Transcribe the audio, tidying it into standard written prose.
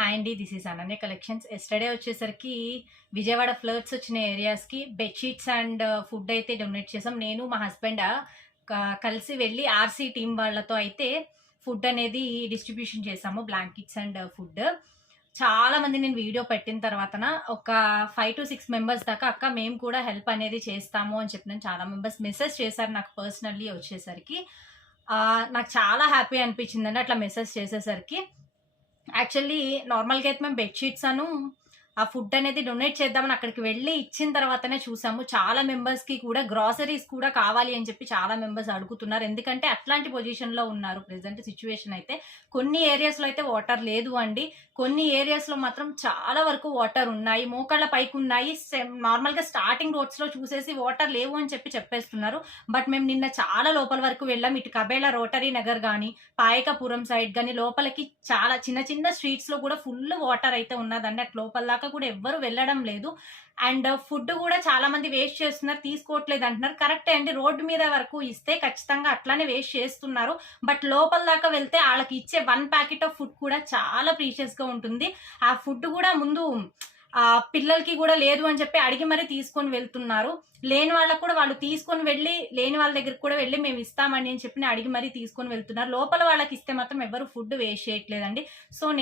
Hi అండి, this is Ananya collections. Yesterday వచ్చేసరికి Vijayawada floods వచ్చిన ఏరియాస్కి బెడ్షీట్స్ అండ్ ఫుడ్ అయితే డొనేట్ చేసాం. నేను మా హస్బెండ్ కలిసి వెళ్ళి ఆర్సీ టీం వాళ్ళతో అయితే ఫుడ్ అనేది డిస్ట్రిబ్యూషన్ చేసాము, బ్లాంకెట్స్ అండ్ ఫుడ్. చాలా మంది నేను వీడియో పెట్టిన తర్వాత ఒక 5 to 6 మెంబర్స్ దాకా అక్క మేము కూడా హెల్ప్ అనేది చేస్తాము అని చెప్పినాను. చాలా మెంబర్స్ మెసేజ్ చేశారు నాకు పర్సనల్లీ వచ్చేసరికి. నాకు చాలా హ్యాపీ అనిపించిందండి అట్లా మెసేజ్ చేసేసరికి. యాక్చువల్లీ నార్మల్గా అయితే మేము బెడ్షీట్స్ ఆ ఫుడ్ అనేది డొనేట్ చేద్దామని అక్కడికి వెళ్ళి ఇచ్చిన తర్వాతనే చూసాము. చాలా మెంబర్స్కి కూడా గ్రాసరీస్ కూడా కావాలి అని చెప్పి చాలా మెంబర్స్ అడుగుతున్నారు. ఎందుకంటే అట్లాంటి పొజిషన్లో ఉన్నారు ప్రెసెంట్ సిచ్యువేషన్ అయితే. కొన్ని ఏరియాస్లో అయితే వాటర్ లేదు అండి, కొన్ని ఏరియాస్లో మాత్రం చాలా వరకు వాటర్ ఉన్నాయి, మోకాళ్ళ పైకి ఉన్నాయి. నార్మల్గా స్టార్టింగ్ రోడ్స్లో చూసేసి వాటర్ లేవు అని చెప్పి చెప్పేస్తున్నారు. బట్ మేము నిన్న చాలా లోపల వరకు వెళ్ళాం. ఇటు కబేళ రోటరీ నగర్ కానీ పాయకపురం సైడ్ కానీ లోపలికి చాలా చిన్న చిన్న స్ట్రీట్స్ లో కూడా ఫుల్ వాటర్ అయితే ఉన్నదండి. అటు లోపల దాకా కూడా ఎవ్వరు వెళ్ళడం లేదు. అండ్ ఫుడ్ కూడా చాలా మంది వేస్ట్ చేస్తున్నారు, తీసుకోవట్లేదు అంటున్నారు. కరెక్టే అండి, రోడ్డు మీద వరకు ఇస్తే ఖచ్చితంగా అట్లానే వేస్ట్ చేస్తున్నారు. బట్ లోపల దాకా వెళ్తే వాళ్ళకి ఇచ్చే 1 ప్యాకెట్ ఆఫ్ ఫుడ్ కూడా చాలా ప్రీషియస్ గా ఉంటుంది. ఆ ఫుడ్ కూడా ముందు పిల్లలకి కూడా లేదు అని చెప్పి అడిగి మరీ తీసుకొని వెళ్తున్నారు. లేని వాళ్ళకు కూడా వాళ్ళు తీసుకొని వెళ్ళి లేని వాళ్ళ దగ్గరికి కూడా వెళ్ళి మేము ఇస్తామని అని చెప్పి అడిగి మరీ తీసుకొని వెళ్తున్నారు. లోపల వాళ్ళకి ఇస్తే మాత్రం ఎవరు ఫుడ్ వేస్ట్ చేయట్లేదండి. సో